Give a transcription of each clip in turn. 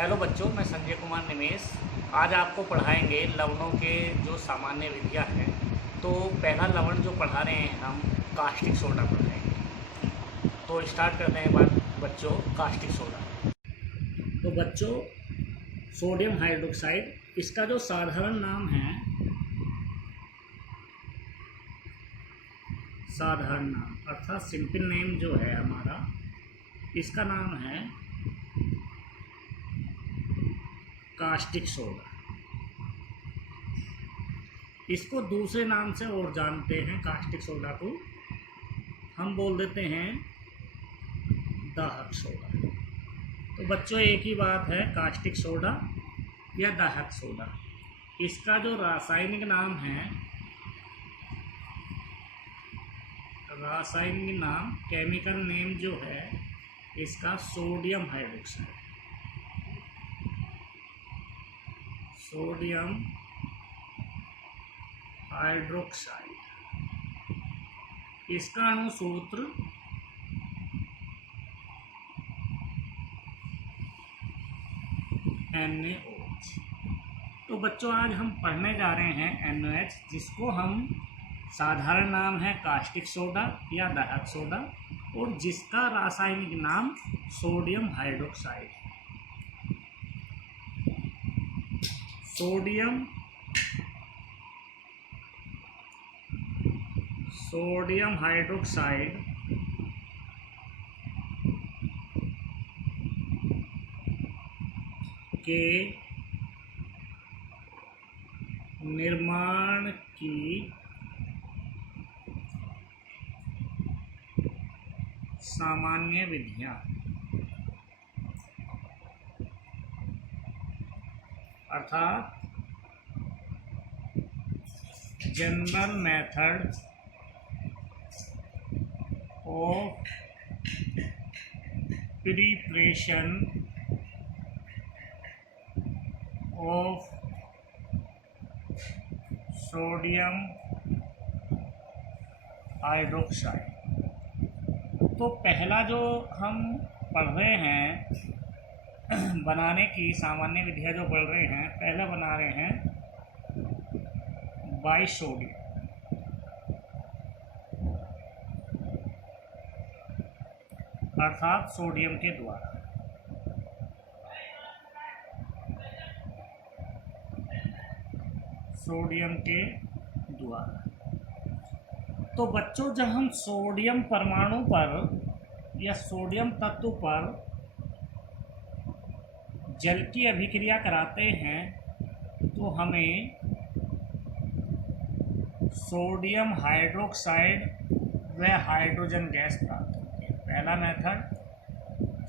Hello बच्चों, मैं संजय कुमार निमेश। आज आपको पढ़ाएंगे लवणों के जो सामान्य विधियाँ हैं। तो पहला लवण जो पढ़ा रहे हैं हम कास्टिक सोडा पढ़ाएंगे। तो स्टार्ट करते हैं बात बच्चों कास्टिक सोडा। तो बच्चों सोडियम हाइड्रोक्साइड, इसका जो साधारण नाम है, साधारण नाम अर्थात सिंपल नेम जो है हमारा, इसका नाम है कास्टिक सोडा। इसको दूसरे नाम से और जानते हैं, कास्टिक सोडा को हम बोल देते हैं दाहक सोडा। तो बच्चों एक ही बात है, कास्टिक सोडा या दाहक सोडा। इसका जो रासायनिक नाम है, रासायनिक नाम केमिकल नेम जो है इसका सोडियम हाइड्रोक्साइड, सोडियम हाइड्रोक्साइड। इसका अणुसूत्र NaOH। तो बच्चों आज हम पढ़ने जा रहे हैं NaOH, जिसको हम साधारण नाम है कास्टिक सोडा या दाहक सोडा, और जिसका रासायनिक नाम सोडियम हाइड्रोक्साइड है। सोडियम हाइड्रोक्साइड के निर्माण की सामान्य विधियां, अर्थात general method of preparation of sodium hydroxide. तो पहला जो हम पढ़ रहे हैं बनाने की सामान्य विधियां जो पढ़ रहे हैं, पहला बना रहे हैं बाई सोडियम, अर्थात सोडियम के द्वारा। सोडियम के द्वारा। तो बच्चों जब हम सोडियम परमाणु पर या सोडियम तत्व पर जल की अभिक्रिया कराते हैं तो हमें सोडियम हाइड्रोक्साइड व हाइड्रोजन गैस प्राप्त होती है। पहला मेथड,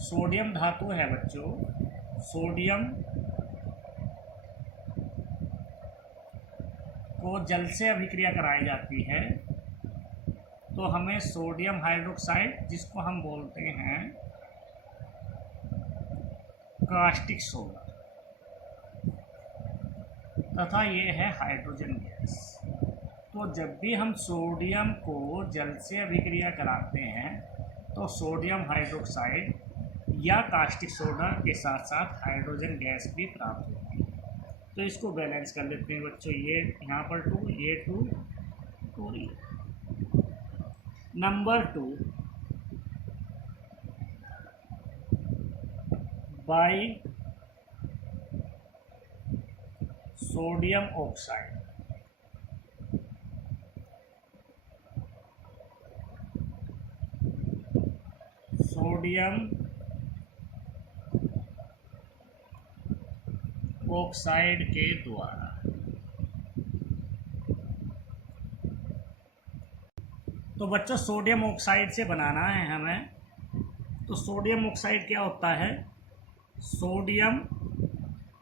सोडियम धातु है बच्चों, सोडियम को जल से अभिक्रिया कराई जाती है तो हमें सोडियम हाइड्रोक्साइड, जिसको हम बोलते हैं कास्टिक सोडा, तथा ये है हाइड्रोजन गैस। तो जब भी हम सोडियम को जल से अभिक्रिया कराते हैं तो सोडियम हाइड्रोक्साइड या कास्टिक सोडा के साथ साथ हाइड्रोजन गैस भी प्राप्त होती है। तो इसको बैलेंस कर लेते हैं बच्चों, ये यहाँ पर 2, ये 2 और ये। Number 2, by sodium oxide. Sodium oxide के द्वारा। तो बच्चों सोडियम ऑक्साइड से बनाना है हमें। तो सोडियम ऑक्साइड क्या होता है? सोडियम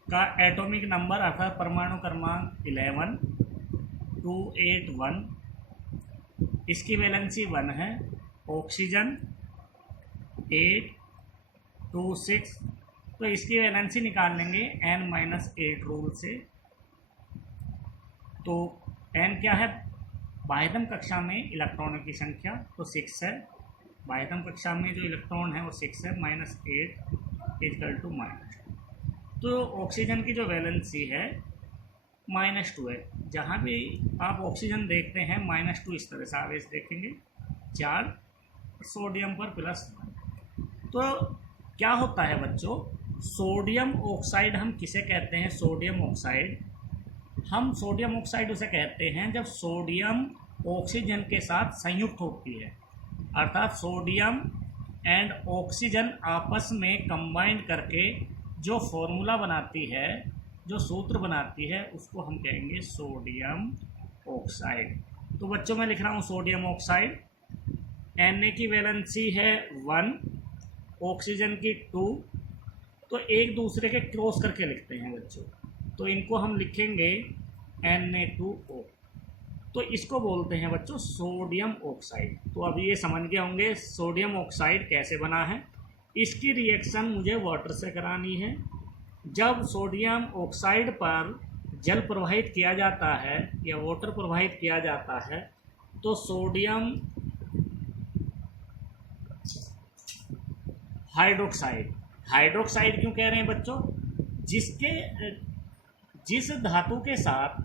का एटॉमिक नंबर अर्थात परमाणु क्रमांक 11, 281, इसकी वैलेंसी 1 है। ऑक्सीजन 8, 2, 6, तो इसकी वैलेंसी निकाल लेंगे n-8 रूल से। तो n क्या है? बाह्यतम कक्षा में इलेक्ट्रॉनों की संख्या, तो 6 है। बाह्यतम कक्षा में जो इलेक्ट्रॉन है वो 6 है, -8 = -2। तो ऑक्सीजन की जो वैलेंसी है -2 है। जहाँ भी आप ऑक्सीजन देखते हैं -2 इस तरह से आवेश देखेंगे, 4 सोडियम पर +1। तो क्या होता है बच्चों, सोडियम ऑक्साइड हम किसे कहते हैं? सोडियम ऑक्साइड, हम सोडियम ऑक्साइड उसे कहते हैं जब सोडियम ऑक्सीजन के साथ संयुक्त होती है, अर्थात सोडियम एंड ऑक्सीजन आपस में कंबाइंड करके जो फॉर्मूला बनाती है, जो सूत्र बनाती है, उसको हम कहेंगे सोडियम ऑक्साइड। तो बच्चों मैं लिख रहा हूँ सोडियम ऑक्साइड, Na की वैलेंसी है 1, ऑक्सीजन की 2, तो एक दूसरे के क्रॉस करके लिखते हैं बच्चों, तो इनको हम लिखेंगे Na2O। तो इसको बोलते हैं बच्चों सोडियम ऑक्साइड। तो अभी ये समझ गए होंगे सोडियम ऑक्साइड कैसे बना है। इसकी रिएक्शन मुझे वाटर से करानी है। जब सोडियम ऑक्साइड पर जल प्रवाहित किया जाता है या वाटर प्रवाहित किया जाता है तो सोडियम हाइड्रोक्साइड, हाइड्रोक्साइड क्यों कह रहे हैं बच्चों? जिस धातु के साथ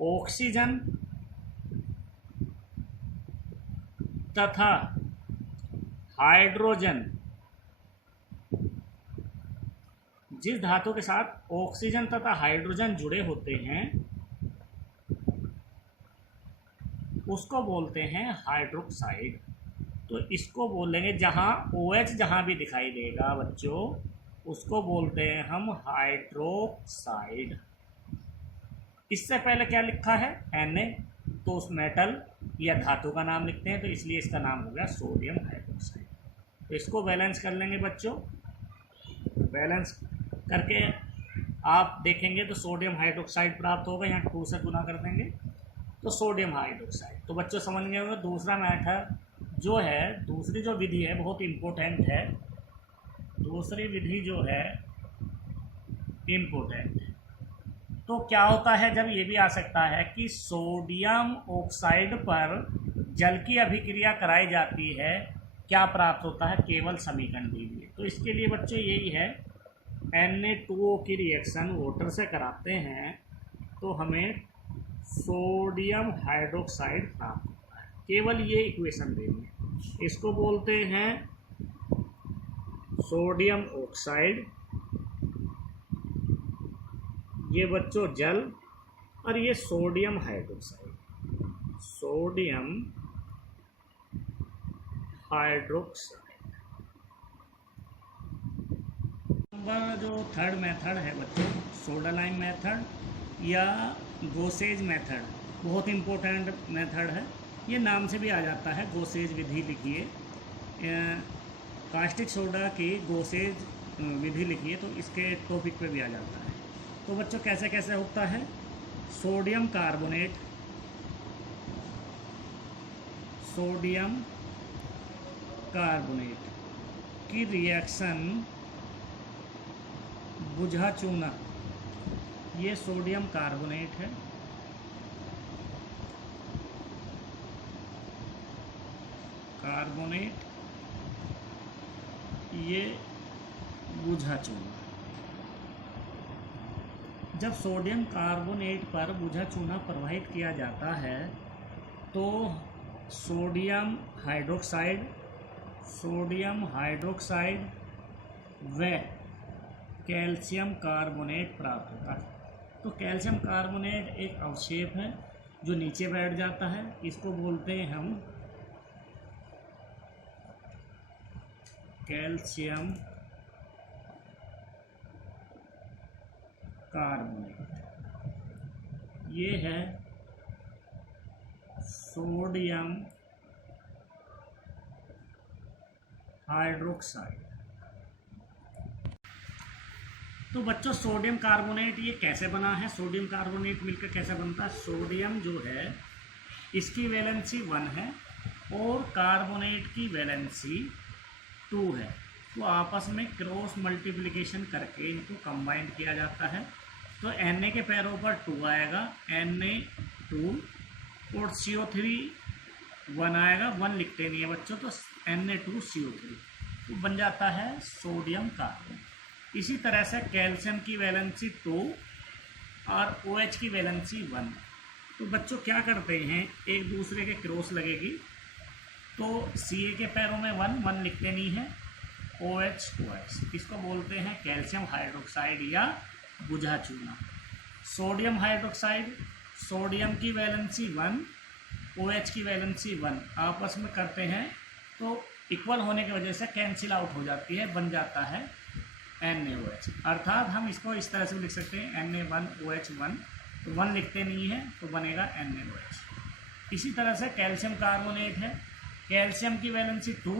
ऑक्सीजन तथा हाइड्रोजन, जिस धातु के साथ ऑक्सीजन तथा हाइड्रोजन जुड़े होते हैं उसको बोलते हैं हाइड्रोक्साइड। तो इसको बोलेंगे, जहाँ OH जहाँ भी दिखाई देगा बच्चों उसको बोलते हैं हम हाइड्रोक्साइड। इससे पहले क्या लिखा है Na, तो उस मेटल या धातु का नाम लिखते हैं, तो इसलिए इसका नाम हो गया सोडियम हाइड्रोक्साइड। तो इसको बैलेंस कर लेंगे बच्चों, बैलेंस करके आप देखेंगे तो सोडियम हाइड्रोक्साइड प्राप्त होगा, यहाँ 2 से गुना कर देंगे तो सोडियम हाइड्रोक्साइड। तो बच्चों समझ गए होंगे दूसरा मैथड जो है, दूसरी जो विधि है बहुत इम्पोर्टेंट है, दूसरी विधि जो है इम्पोर्टेंट है। तो क्या होता है, जब ये भी आ सकता है कि सोडियम ऑक्साइड पर जल की अभिक्रिया कराई जाती है, क्या प्राप्त होता है? केवल समीकरण दीजिए। तो इसके लिए बच्चों यही है, Na2O की रिएक्शन वाटर से कराते हैं तो हमें सोडियम हाइड्रोक्साइड प्राप्त होता है। केवल ये इक्वेशन देनी है। इसको बोलते हैं सोडियम ऑक्साइड, ये बच्चों जल, और ये sodium hydroxide, sodium hydroxide. Number जो थर्ड मेथड है बच्चों, सोडा लाइम मेथड या गोसेज मेथड, बहुत इम्पोर्टेंट मेथड है। ये नाम से भी आ जाता है, गोसेज विधि लिखिए, कास्टिक सोडा की गोसेज विधि लिखिए तो इसके टॉपिक पे भी आ जाता है। तो बच्चों कैसे कैसे होता है, सोडियम कार्बोनेट, सोडियम कार्बोनेट की रिएक्शन बुझा चूना, ये सोडियम कार्बोनेट है, कार्बोनेट, ये बुझा चूना। जब सोडियम कार्बोनेट पर बुझा चूना प्रवाहित किया जाता है तो सोडियम हाइड्रोक्साइड व कैल्शियम कार्बोनेट प्राप्त होता है। तो कैल्शियम कार्बोनेट एक अवक्षेप है जो नीचे बैठ जाता है, इसको बोलते हैं हम कैल्शियम कार्बोनेट। ये है सोडियम हाइड्रोक्साइड। तो बच्चों सोडियम कार्बोनेट ये कैसे बना है, सोडियम कार्बोनेट मिलकर कैसे बनता है? सोडियम जो है इसकी वैलेंसी 1 है और कार्बोनेट की वैलेंसी 2 है, तो आपस में क्रॉस मल्टीप्लिकेशन करके इनको कंबाइंड किया जाता है। तो Na के पैरों पर 2 आएगा, Na2 और CO3 वन आएगा, वन लिखते नहीं है बच्चों, तो Na2CO3 तो बन जाता है सोडियम कार्बन। इसी तरह से कैल्शियम की वैलेंसी 2 और OH की वैलेंसी 1। तो बच्चों क्या करते हैं, एक दूसरे के क्रॉस लगेगी, तो Ca के पैरों में 1 1 लिखते नहीं है, OH इसको बोलते हैं कैल्शियम हाइड्रोक्साइड या बुझा चूना। सोडियम हाइड्रोक्साइड, सोडियम की वैलेंसी 1, OH की वैलेंसी 1 आपस में करते हैं, तो इक्वल होने की वजह से कैंसिल आउट हो जाती है, बन जाता है NaOH। अर्थात हम इसको इस तरह से लिख सकते हैं Na1OH1, तो 1 लिखते नहीं है तो बनेगा NaOH। इसी तरह से कैल्शियम कार्बोनेट है, कैल्शियम की वैलेंसी 2,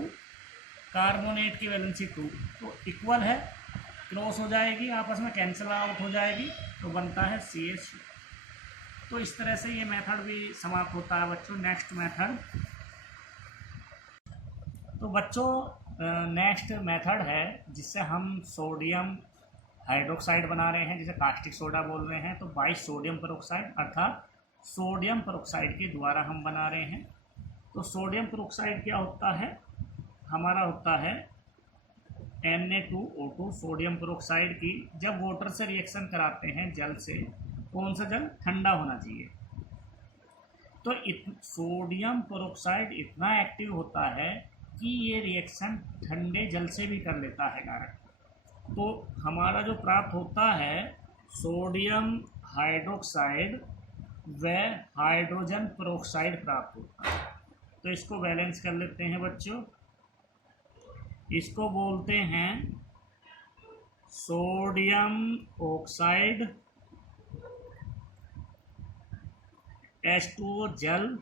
कार्बोनेट की वैलेंसी 2, तो इक्वल है, क्रॉस हो जाएगी, आपस में कैंसिल आउट हो जाएगी, तो बनता है CH। तो इस तरह से ये मेथड भी समाप्त होता है बच्चों। नेक्स्ट मेथड, तो बच्चों नेक्स्ट मेथड है जिससे हम सोडियम हाइड्रोक्साइड बना रहे हैं, जिसे कास्टिक सोडा बोल रहे हैं, तो बाई सोडियम पेरोक्साइड अर्थात सोडियम पेरोक्साइड के द्वारा हम बना रहे हैं। तो सोडियम पेरोक्साइड क्या होता है, हमारा होता है Na2O2 सोडियम पेरोक्साइड की, जब वाटर से रिएक्शन कराते हैं जल से, कौन सा जल, ठंडा होना चाहिए, तो सोडियम पेरोक्साइड इतना एक्टिव होता है कि ये रिएक्शन ठंडे जल से भी कर लेता है डायरेक्ट। तो हमारा जो प्राप्त होता है सोडियम हाइड्रोक्साइड व हाइड्रोजन पेरोक्साइड प्राप्त होता है। तो इसको बैलेंस कर लेते हैं बच्चों, इसको बोलते हैं सोडियम ऑक्साइड H2O जल,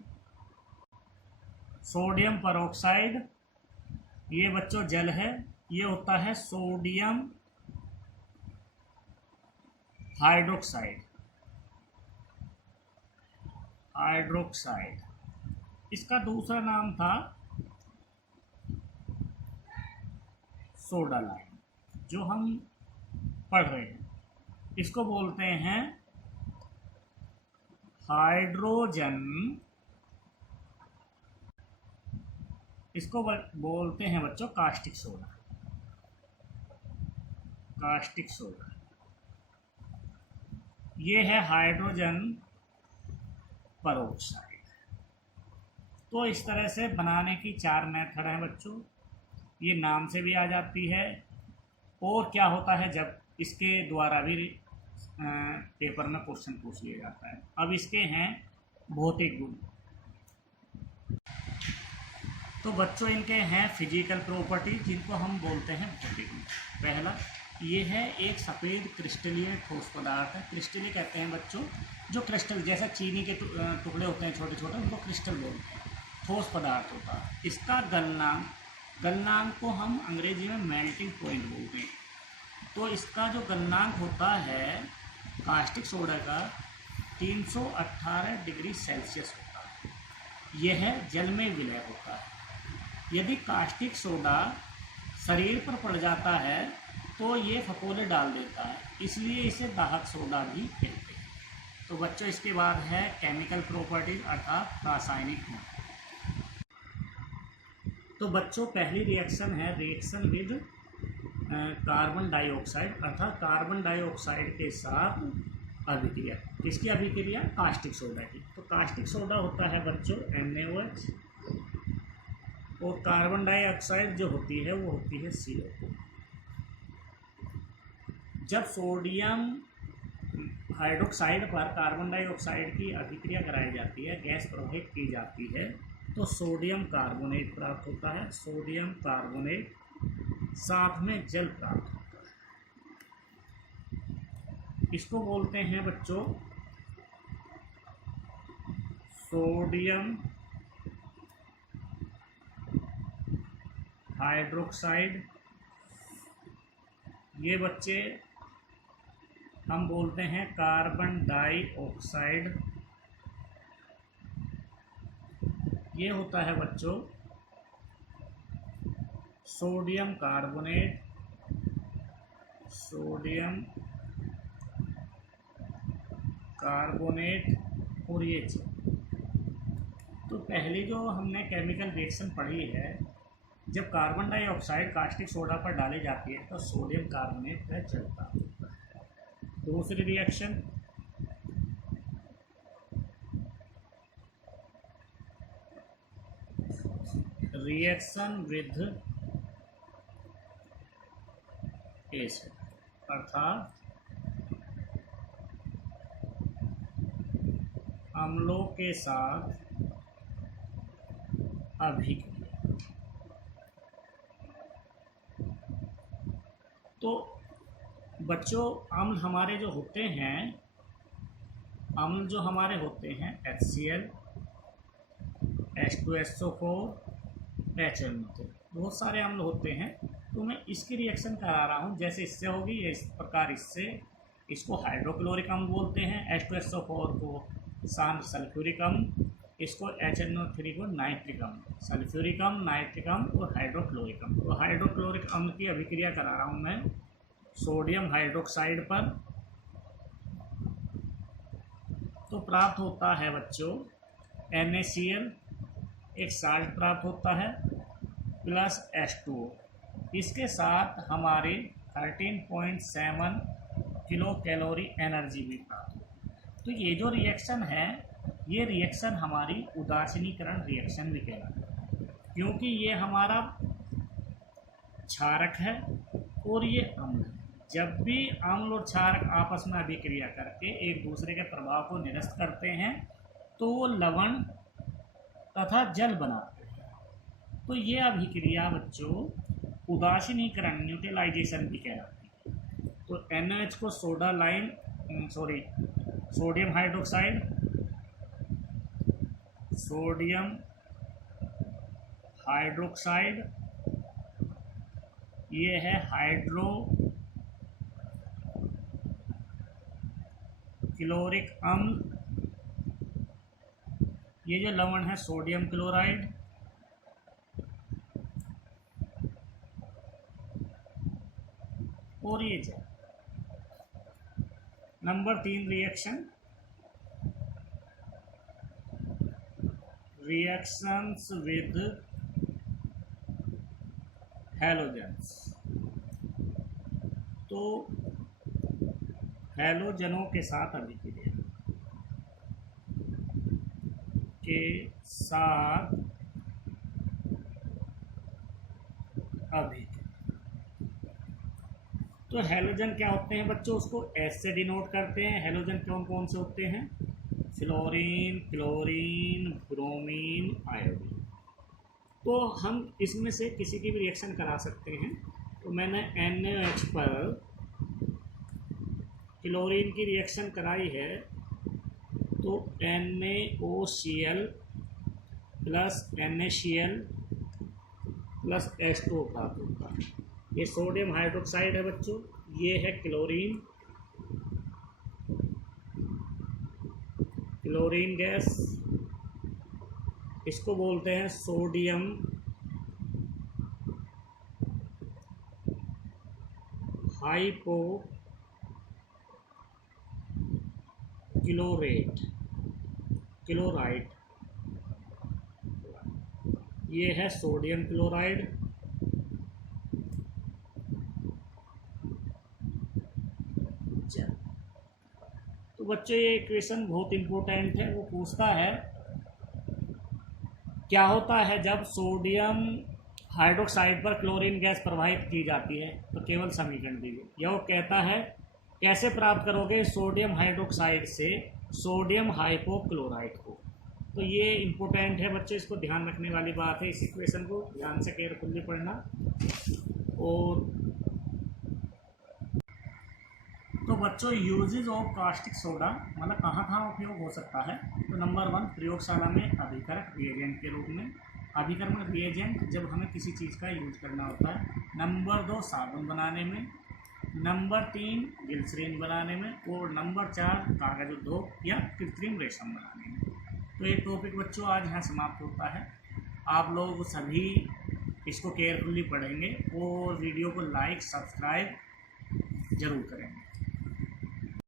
सोडियम पेरोक्साइड ये बच्चों जल है, ये होता है सोडियम हाइड्रोक्साइड, इसका दूसरा नाम था सोडा लाइम, जो हम पढ़ रहे हैं। इसको बोलते हैं हाइड्रोजन, इसको बोलते हैं बच्चों कास्टिक सोडा, ये है हाइड्रोजन पेरोक्साइड। तो इस तरह से बनाने की 4 मेथड हैं बच्चों, ये नाम से भी आ जाती है। और क्या होता है जब इसके द्वारा भी पेपर में क्वेश्चन पूछ लिया जाता है। अब इसके हैं भौतिक गुण, तो बच्चों इनके हैं फिजिकल प्रॉपर्टी, जिनको हम बोलते हैं भौतिक गुण। पहला ये है एक सफ़ेद क्रिस्टलीय ठोस पदार्थ है, क्रिस्टलीय कहते हैं बच्चों जो क्रिस्टल जैसा चीनी के टुकड़े होते हैं छोटे छोटे, उनको क्रिस्टल बोलते हैं, ठोस पदार्थ होता है। इसका गलनांक को हम अंग्रेजी में मेल्टिंग पॉइंट बोलते हैं। तो इसका जो गलनांक होता है कास्टिक सोडा का 318 डिग्री सेल्सियस होता है, यह जल में विलय होता है। यदि कास्टिक सोडा शरीर पर पड़ जाता है तो ये फफोले डाल देता है, इसलिए इसे दाहक सोडा भी कहते हैं। तो बच्चों इसके बाद है केमिकल प्रॉपर्टीज अर्थात रासायनिक गुण। तो बच्चों पहली रिएक्शन है रिएक्शन विद कार्बन डाइऑक्साइड अर्थात कार्बन डाइऑक्साइड के साथ अभिक्रिया। किसकी अभिक्रिया? कास्टिक सोडा की। तो कास्टिक सोडा होता है बच्चों NaOH और कार्बन डाइऑक्साइड जो होती है वो होती है CO2। जब सोडियम हाइड्रोक्साइड पर कार्बन डाइऑक्साइड की अभिक्रिया कराई जाती है, गैस प्रवाहित की जाती है, तो सोडियम कार्बोनेट प्राप्त होता है। सोडियम कार्बोनेट साथ में जल प्राप्त होता है, इसको बोलते हैं बच्चों सोडियम हाइड्रोक्साइड। ये बच्चे हम बोलते हैं कार्बन डाइऑक्साइड। ये होता है बच्चों सोडियम कार्बोनेट, सोडियम कार्बोनेट और ये जल। तो पहले जो हमने केमिकल रिएक्शन पढ़ी है, जब कार्बन डाइऑक्साइड कास्टिक सोडा पर डाली जाती है तो सोडियम कार्बोनेट वह जलता है। दूसरी रिएक्शन विद एसिड, अर्थात अम्लों के साथ अभिक्रिया। तो बच्चों, अम्ल हमारे जो होते हैं, अम्ल जो हमारे होते हैं HCl, H2SO4, HNO3, बहुत सारे अम्ल होते हैं। तो मैं इसकी रिएक्शन करा रहा हूँ, जैसे इससे होगी इस प्रकार इससे। इसको हाइड्रोक्लोरिक अम्ल बोलते हैं, H2SO4 को सल्फ्यूरिक अम्ल, इसको HNO3 को नाइट्रिक अम्ल। सल्फ्यूरिक अम्ल, नाइट्रिक अम्ल और हाइड्रोक्लोरिक अम्ल। तो हाइड्रोक्लोरिक अम्ल की अभिक्रिया करा रहा हूँ मैं सोडियम हाइड्रोक्साइड पर। तो प्राप्त होता है बच्चों NaCl, एक साल्ट प्राप्त होता है, प्लस H2O। इसके साथ हमारे 13.7 किलो कैलोरी एनर्जी भी प्राप्त होती। तो ये जो रिएक्शन है, ये रिएक्शन हमारी उदासीनीकरण रिएक्शन भी कहलाती है, क्योंकि ये हमारा क्षारक है और ये अम्ल है। जब भी अम्ल और क्षारक आपस में अभिक्रिया करके एक दूसरे के प्रभाव को निरस्त करते हैं तो वो लवण तथा जल बनाते हैं। तो ये अभिक्रिया बच्चों उदासीनीकरण, न्यूट्रलाइजेशन भी कहलाती है। तो NaOH को सोडियम हाइड्रोक्साइड, ये है हाइड्रोक्लोरिक अम्ल, ये जो लवण है सोडियम क्लोराइड, और ये जल। Number 3 reactions with halogens. तो हैलोजनों के साथ अभिक्रिया के साथ अभिक्रिया। तो हैलोजन क्या होते हैं बच्चों, उसको एस से डिनोट करते हैं। हैलोजन कौन कौन से होते हैं? Fluorine, chlorine, bromine, iodine. तो हम इसमें से किसी की भी रिएक्शन करा सकते हैं। तो मैंने NaOH पर क्लोरीन की रिएक्शन कराई है, तो NaOCl plus NaCl plus H2O प्राप्त होता है। ये सोडियम हाइड्रोक्साइड है बच्चों, ये है क्लोरीन गैस, इसको बोलते हैं सोडियम क्लोराइड, ये है सोडियम क्लोराइड। तो बच्चों ये इक्वेशन बहुत इम्पोर्टेंट है। वो पूछता है क्या होता है जब सोडियम हाइड्रोक्साइड पर क्लोरीन गैस प्रवाहित की जाती है, तो केवल समीकरण दीजिए। यह वो कहता है कैसे प्राप्त करोगे सोडियम हाइड्रोक्साइड से सोडियम हाइपोक्लोराइड को। तो ये इम्पोर्टेंट है बच्चे, इसको ध्यान रखने वाली बात है। इस इक्वेशन को ध्यान से केयरफुली पढ़ना। और तो बच्चों यूजेज ऑफ कास्टिक सोडा मतलब कहाँ कहाँ उपयोग हो सकता है। तो नंबर 1 प्रयोगशाला में अभिकरक रिएजेंट के रूप में, अभिकरण रिएजेंट जब हमें किसी चीज़ का यूज करना होता है। नंबर 2 साबुन बनाने में, नंबर 3 ग्लिसरीन बनाने में, और नंबर 4 कागज उद्योग या कृत्रिम रेशम बनाने में। तो ये टॉपिक बच्चों आज यहाँ समाप्त होता है। आप लोग सभी इसको केयरफुली पढ़ेंगे और वीडियो को लाइक सब्सक्राइब जरूर करेंगे।